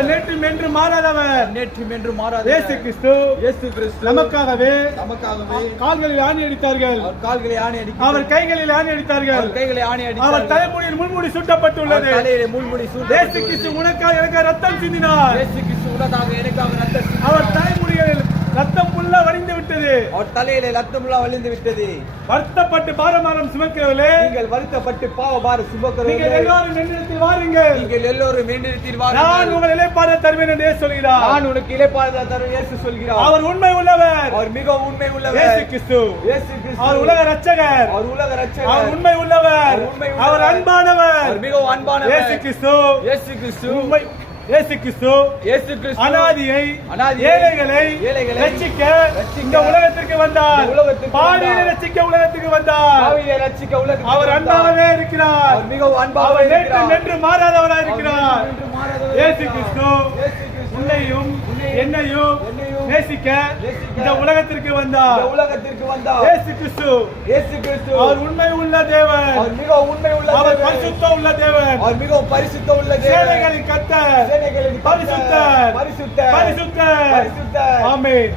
அவர் நேற்றும் என்று மாறாதவர். நேற்றும் என்று மாறாத இயேசு கிறிஸ்து இயேசு கிறிஸ்து நமக்காகவே நமக்காகவே கால்களில் ஆணி அடித்தார்கள். அவர் கால்களை ஆணி அடித்தார். அவர் கைகளில் ஆணி அடித்தார்கள். அவர் கைகளை ஆணி அவர் அடித்தார் தலைமுடியில் முன்முடி சுட்டப்பட்டுள்ளது. அவர் தலையிலே முள்முடி சூழ்ந்து இயேசு கிறிஸ்து உனக்காக எனக்கு ரத்தம் சிந்தினார். இயேசு கிறிஸ்து உலகாக எனக்காக ரத்தம் சிந்தினார். அவர் தலைமுடிகளில் ரத்தம் புல்லா வடிந்து விட்டது. அவர் தலையிலே ரத்தமுலாம் வழிந்து விட்டது. வருத்தப்பட்டு பாரமானம் சுமக்கிறவர்களே நீங்கள் வருத்தப்பட்டு பாவ பார நீங்கள் சுமக்கிறவர்களே எல்லாரும் என்னிடத்தில் வாருங்கள். நீங்கள் எல்லோரும் என்னிடத்தில் நான் வாருங்கள் உங்கள் இலைப்பாட தருவேன் என்று இயேசு சொல்கிறார். நான் உனக்கு இளைப்பாறுதல் தரும் இயேசு சொல்கிறார். அவர் உண்மை உள்ளவர். அவர் மிகவும் உண்மை இயேசு உள்ளவர் கிறிஸ்து. இயேசு கிறிஸ்து. அவர் உலக ரட்சகர் அவர் உலக அவர் ரட்சகர் உண்மை உள்ளவர். அவர் உண்மை உள்ளவர். அவர் அன்பானவர். அவர் மிகவும் அன்பானவர். இயேசு கிறிஸ்து. இயேசு கிறிஸ்து. உண்மை இயேசு கிறிஸ்து இயேசு கிறிஸ்து அனாதியை அனாதியை, ஏழைகளை ஏழைகளை ரட்சிக்க இந்த உலகத்திற்கு வந்தார். பாவியை. ரட்சிக்க உலகத்துக்கு வந்தார். பாவியை ரட்சிக்க உலகத்துக்கு அவர். அன்பாகவே இருக்கிறார். மிகவும் அன்பாக நேற்று. நின்று மாறாதவராய் இருக்கிறார். இயேசு. கிறிஸ்து உன்னையும் என்னையும் நேசிக்க இந்த உலகத்திற்கு வந்தார். உலகத்திற்கு வந்தார். இயேசு கிறிஸ்து இயேசு கிறிஸ்து அவர் உண்மை உள்ள தேவன். அவர் மிகவும் உண்மை உள்ள அவர். பரிசுத்த உள்ள தேவன். அவர் மிகவும் பரிசுத்த உள்ள தேவன். சேனைகளின் கர்த்தர் சேனைகளின் பரிசுத்தர். பரிசுத்த பரிசுத்த ஆமென்.